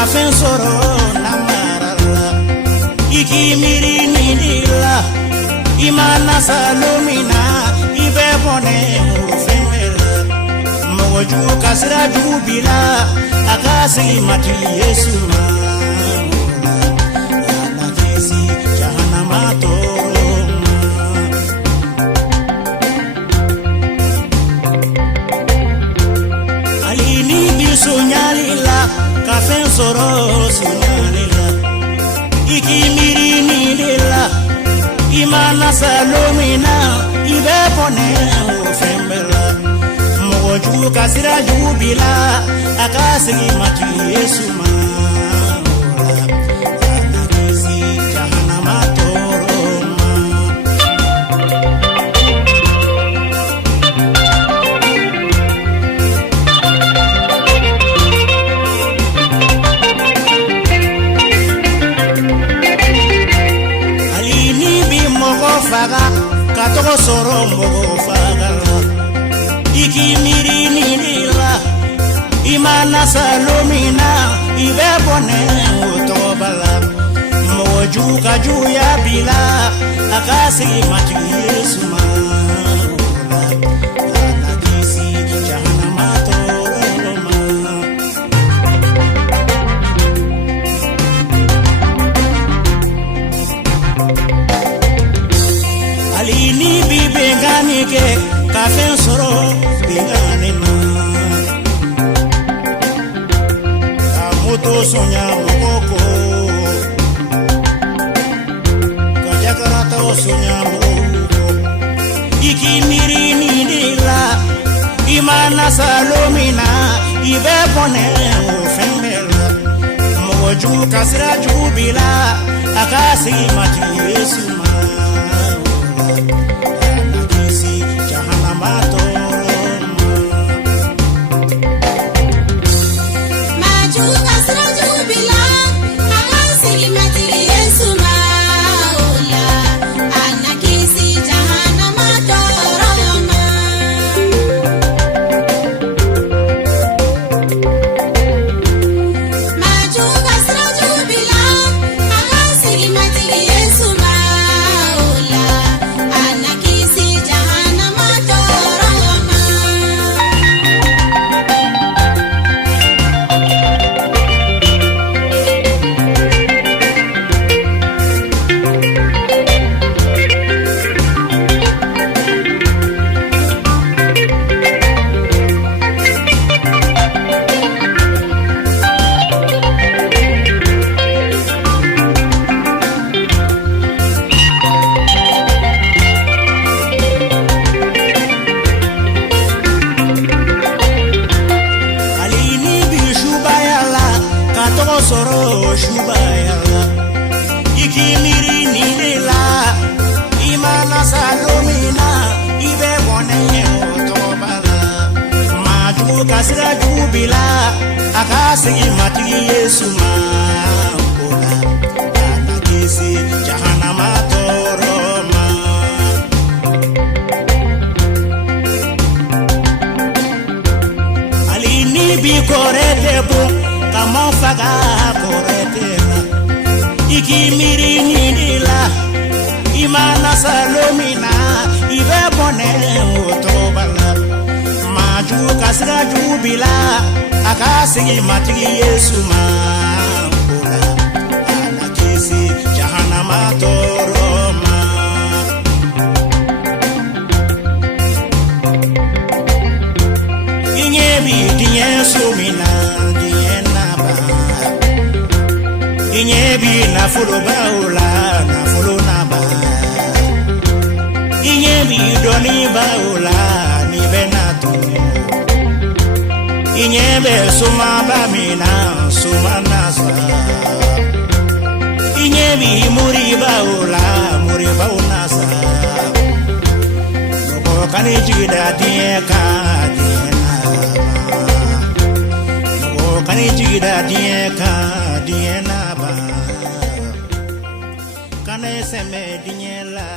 kafen soro namarala ikimiri nidila imana salomina ibe bone ufemela moju kasra jubila akasi mati Yesu ma na kesi jahannama toro alini bisunyalila kafen soro sunyalila ikimiri nidila imana salomina ibe bone ufemela moju kasra jubila akasi mati Yesu ma na kesi jahannama toro faga katoko soro mbogo faga ikimiri nidila imana salomina ibe bone utobala moju kajuya bila akasi mati Yesu ma na kisi jahannama toro ma alini bibengani ke kafen soro bengani ma kamuto sonya moko kajakarata sonya moko ikimiri nidila imana salomina ibe bone ufemela moju kasra jubila akasi mati Yesu ma soro shubayala ikimiri nidila imana salomina ibe bone utobala maju kasra jubila akasi mati Yesu ma ola na kesi jahannama toro ma alini bi korete bu kama faga koretela ikimiri nidila imana salomina ibe bone utobala maju kasra jubila akasi mati Yesu ma ola na kesi jahannama toro ma inyebi Yesu mina inyebi na fulo baula na fulo naba inyebi doni baula ni benatu inyebe suma bamina suma nasa inyebi muri baula nasa no kani jida dieka diena no kani jida dieka diena ba kane seme dinyela